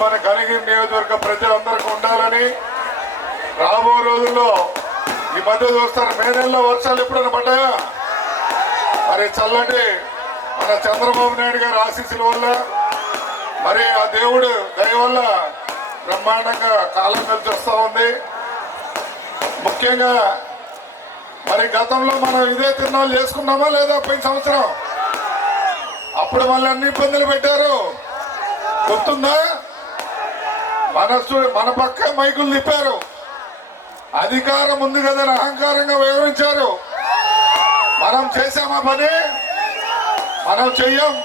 మన కనిగిరి నియోజకవర్గ ప్రజలందరికీ ఉండాలని రాబో రోజుల్లో ఈ మధ్య చూస్తారు మే నెలలో వర్షాలు ఎప్పుడైనా పడ్డాయా? మరి చల్లటి మన చంద్రబాబు నాయుడు గారి ఆశీస్సుల వల్ల మరి ఆ దేవుడు దయ వల్ల బ్రహ్మాండంగా కాలం కలిసి వస్తూ ఉంది. ముఖ్యంగా మరి గతంలో మనం ఇదే తిరునాళ్ళు చేసుకున్నామా లేదా పోయిన సంవత్సరం? అప్పుడు మళ్ళీ అన్ని ఇబ్బందులు పెట్టారు. గుర్తుందా? మన మన పక్క మైకులు తిప్పారు. అధికారం ఉంది కదా అహంకారంగా వివరించారు మనం చేసామా పని? మనం చెయ్యం.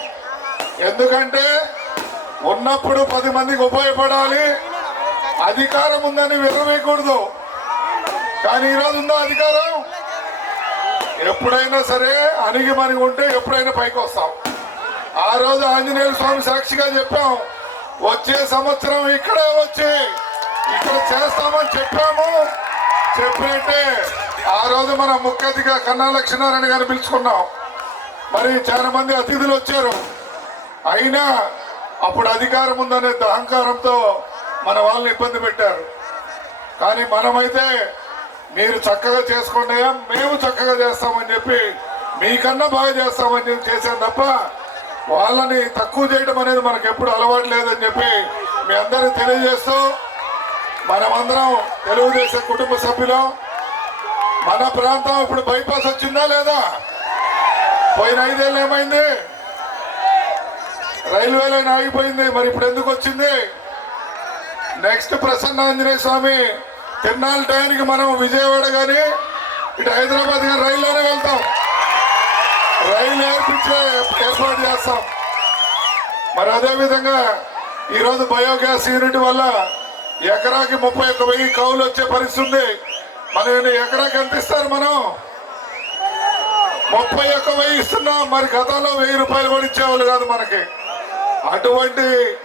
ఎందుకంటే ఉన్నప్పుడు పది మందికి ఉపయోగపడాలి. అధికారం ఉందని విరవేయకూడదు కానీ ఈరోజు ఉందా అధికారం? ఎప్పుడైనా సరే అణిగి మణిగి ఉంటే ఎప్పుడైనా పైకి వస్తాం. ఆ రోజు ఆంజనేయ స్వామి సాక్షిగా చెప్పాం. వచ్చే సంవత్సరం ఇక్కడే వచ్చి ఇక్కడ చేస్తామని చెప్పాము. చెప్పినట్టే ఆ రోజు మన ముఖ్య అతిథిగా కన్నా లక్ష్మీనారాయణ గారిని పిలుచుకున్నాం. మరి చాలా మంది అతిథులు వచ్చారు. అయినా అప్పుడు అధికారం ఉందనే అహంకారంతో మన వాళ్ళని ఇబ్బంది పెట్టారు. కానీ మనమైతే మీరు చక్కగా చేసుకోండి మేము చక్కగా చేస్తామని చెప్పి మీకన్నా బాగా చేస్తామని చెప్పి చేశాం తప్ప వాళ్ళని తక్కువ చేయడం అనేది మనకు ఎప్పుడు అలవాటు లేదని చెప్పి మీ అందరికి తెలియజేస్తూ మనమందరం తెలుగుదేశం కుటుంబ సభ్యులం మన ప్రాంతం ఇప్పుడు బైపాస్ వచ్చిందా లేదా? పోయిన ఐదేళ్ళు ఏమైంది? రైల్వే లైన్ ఆగిపోయింది మరి ఇప్పుడు ఎందుకు వచ్చింది? నెక్స్ట్ ప్రసన్న ఆంజనేయ స్వామి తిరునాళ్ళ టైంకి మనం విజయవాడ కానీ ఇటు హైదరాబాద్ కానీ రైల్లో ఏర్పాటు చేస్తాం. మరి అదేవిధంగా ఈరోజు బయోగ్యాస్ యూనిట్ వల్ల ఎకరాకి ముప్పై ఒక్క వెయ్యి కౌలు వచ్చే పరిస్థితి ఉంది. మనం ఎకరాకి ఎంత ఇస్తారు మనం? ముప్పై ఒక్క వెయ్యి ఇస్తున్నాం. మరి గతంలో వెయ్యి రూపాయలు కూడా ఇచ్చేవాళ్ళు కాదు మనకి. అటువంటి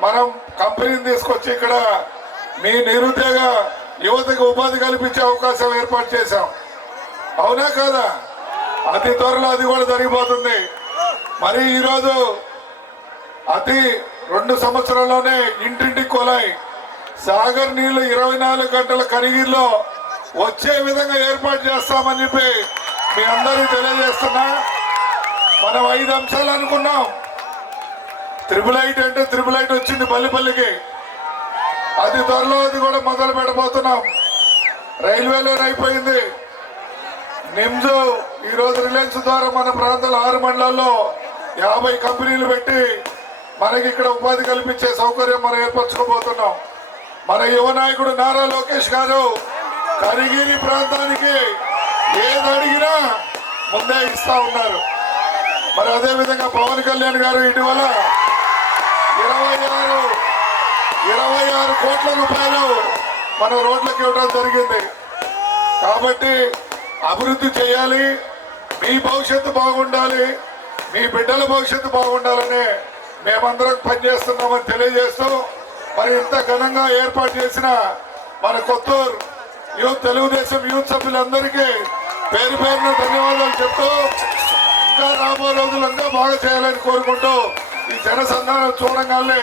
మనం కంపెనీని తీసుకొచ్చి ఇక్కడ మీ నిరుద్యోగ యువతకు ఉపాధి కల్పించే అవకాశం ఏర్పాటు చేశాం. అవునా కాదా? అతి త్వరలో అది కూడా జరిగిపోతుంది. మరి ఈరోజు అతి రెండు సంవత్సరాల్లోనే ఇంటింటి కొలాయి సాగర్ నీళ్ళు ఇరవై నాలుగు గంటల కనిగిరిలో వచ్చే విధంగా ఏర్పాటు చేస్తామని చెప్పి మీ అందరికీ తెలియజేస్తున్నా. మనం ఐదు అంశాలు అనుకున్నాం. త్రిబుల్ ఐట్ అంటే త్రిపుల్ ఐట్ వచ్చింది పల్లిపల్లికి అది త్వరలో అది కూడా మొదలు పెట్టబోతున్నాం. రైల్వేలో అయిపోయింది. నిమ్స్ ఈరోజు రిలయన్స్ ద్వారా మన ప్రాంతాల ఆరు మండలాల్లో యాభై కంపెనీలు పెట్టి మనకి ఇక్కడ ఉపాధి కల్పించే సౌకర్యం మనం ఏర్పరచుకోబోతున్నాం. మన యువ నాయకుడు నారా లోకేష్ గారు కరిగిరి ప్రాంతానికి ఏది అడిగినా ముందే ఇస్తా ఉన్నారు. మరి అదేవిధంగా పవన్ కళ్యాణ్ గారు ఇటీవల ఇరవై ఆరు ఇరవై ఆరు కోట్ల రూపాయలు మన రోడ్లకు ఇవ్వడం జరిగింది. కాబట్టి అభివృద్ధి చేయాలి మీ భవిష్యత్తు బాగుండాలి మీ బిడ్డల భవిష్యత్తు బాగుండాలని మేమందరం పనిచేస్తున్నామని తెలియజేస్తూ మరి ఇంత ఘనంగా ఏర్పాటు చేసిన మన కొత్తూరు యూత్ తెలుగుదేశం యూత్ సభ్యులందరికీ పేరు పేరున ధన్యవాదాలు చెప్తూ ఇంకా రాబోయే రోజులు ఇంకా బాగా చేయాలని కోరుకుంటూ ఈ జనసంధానం చూడంగానే